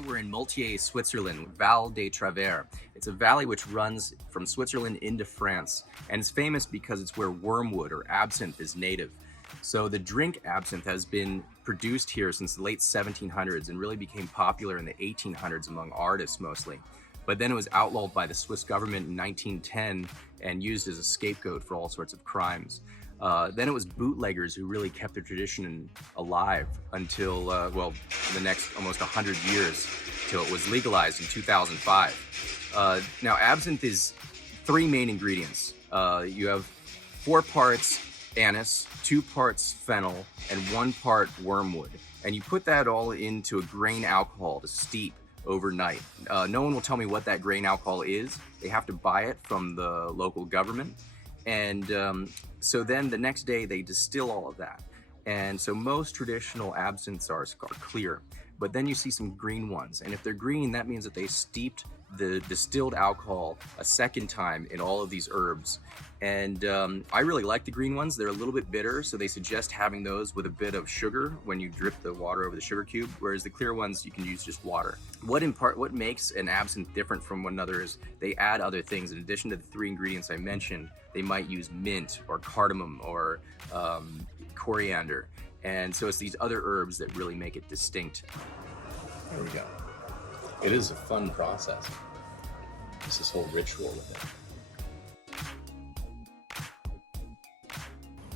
We're in Môtiers, Switzerland, Val-de-Travers. It's a valley which runs from Switzerland into France, and it's famous because it's where wormwood or absinthe is native. So the drink absinthe has been produced here since the late 1700s and really became popular in the 1800s among artists mostly. But then it was outlawed by the Swiss government in 1910 and used as a scapegoat for all sorts of crimes. Then it was bootleggers who really kept the tradition alive until, well, the next almost 100 years, till it was legalized in 2005. Now, absinthe is 3 main ingredients. You have 4 parts anise, 2 parts fennel, and 1 part wormwood. And you put that all into a grain alcohol to steep overnight. No one will tell me what that grain alcohol is. They have to buy it from the local government. And so then the next day they distill all of that. And so most traditional absinthes are clear, but then you see some green ones. And if they're green, that means that they steeped the distilled alcohol a second time in all of these herbs. And I really like the green ones. They're a little bit bitter, so they suggest having those with a bit of sugar when you drip the water over the sugar cube, whereas the clear ones, you can use just water. What makes an absinthe different from one another is they add other things. In addition to the 3 ingredients I mentioned, they might use mint or cardamom or coriander. And so it's these other herbs that really make it distinct. There we go. It is a fun process. It's this whole ritual with it.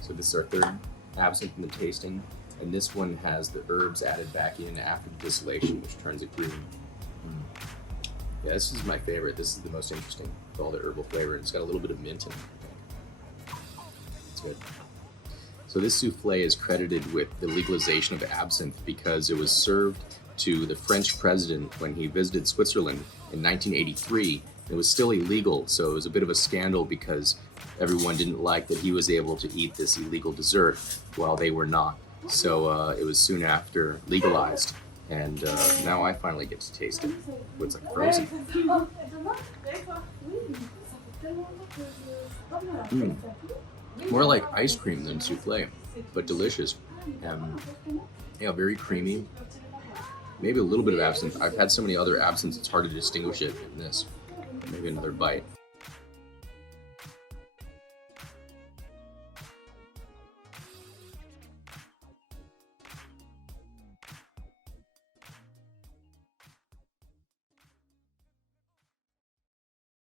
So this is our 3rd absinthe in the tasting, and this one has the herbs added back in after the distillation, which turns it green. Yeah, this is my favorite. This is the most interesting with all the herbal flavor, and it's got a little bit of mint in it. It's good. So this souffle is credited with the legalization of absinthe because it was served to the French president when he visited Switzerland in 1983. It was still illegal, so it was a bit of a scandal because everyone didn't like that he was able to eat this illegal dessert while they were not. So it was soon after legalized, and now I finally get to taste it. It's like frozen. More like ice cream than souffle, but delicious. Yeah, very creamy. Maybe a little bit of absinthe. I've had so many other absinthes, it's hard to distinguish it in this. Maybe another bite.